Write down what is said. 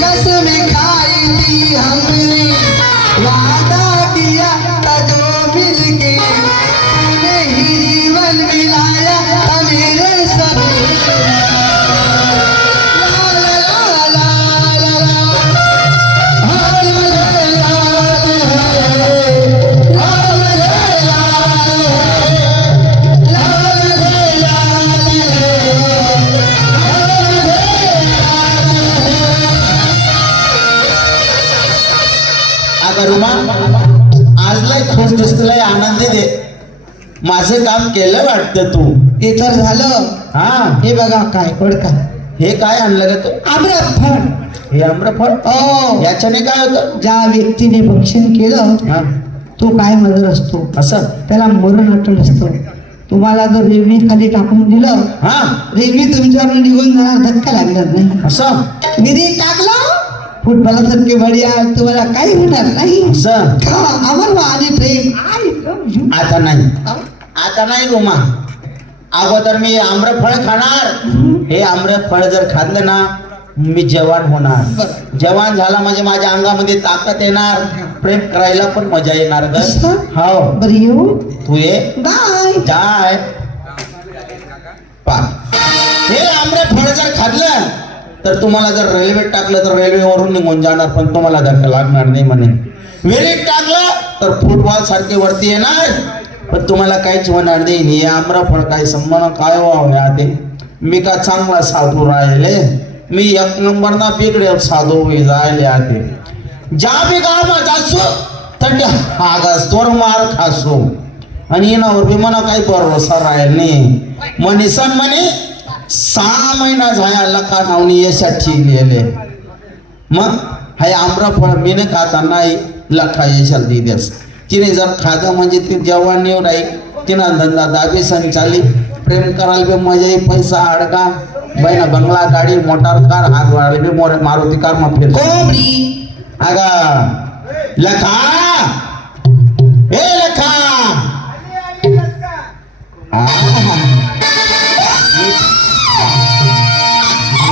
कसम खाई थी हमने। वादा अगं रुमा? आज लय खुश दिसतलंय आनंदी दे. माझं काम केलं वाटतं तू. ते तर झालं. हा. हे बघा काय पडका हे काय आणलं ग तू? आम्रफळ. हे आम्रफळ? ओ याच्याने काय होतं? ज्या व्यक्तीने भक्षण केलं हा. तो काय मदर असतो? असं? त्याला मरण अटल असतो. तुम्हाला जर रेल्वे खाली टाकून दिलं हा. रेल्वे तुमच्यावर निघून जाणार धक्का लागणार नाही. असं? विधी टाकलं. फुटबॉलासारखे बढिया तुम्हाला काही होणार नाही. असं हा, अमर आणि प्रेम. आता नाही. आता नाही रुमा अगोदर मी आम्रफळ खाणार. हे आम्रफळ जर खाल्लं ना मी जवान होणार. जवान झाला म्हणजे माझ्या अंगामध्ये ताकद येणार. प्रेम करायला पण मजा येणार ग? हो. बरं येऊ. तू ये. बाय. पा. हे आम्रफळ जर खाल्लं तर तुम्हाला जर रेल्वेत टाकलं तर रेल्वेवरून निघून जाणार पण तुम्हाला धक्का लागणार नाही म्हणे. विहिरीत टाकलं तर फुटबॉल सारखे वरती येणार. पण तुम्हाला काहीच होणार नाही. हे आम्रफळ काय संबंध काय हो व्हावं ते मी का चांगला साधू राहिले? मी एक नंबर ना बिगडे साधू जायले आते ज्या बी गावात असो थंड आगास तोर मार खासो. आणि येणावर बी मला काही भरोसा राहील नाही. मनीसन म्हणे सहा महिना झाला लका नावनी यशा ठीक गेले मग हाय आम्रफळ मी न खाता नाही लखा यशाल दिस. तिने जर खाधं म्हणजे ती जेव्हा नेऊ राही तिनं धंदा दाबी संचाली प्रेम करायला बी मजा पैसा अडका. बहिणा बंगला गाडी मोटार कार हात वाढले मोरे मारुती कार मग फिर अगा लखा! ए लखा!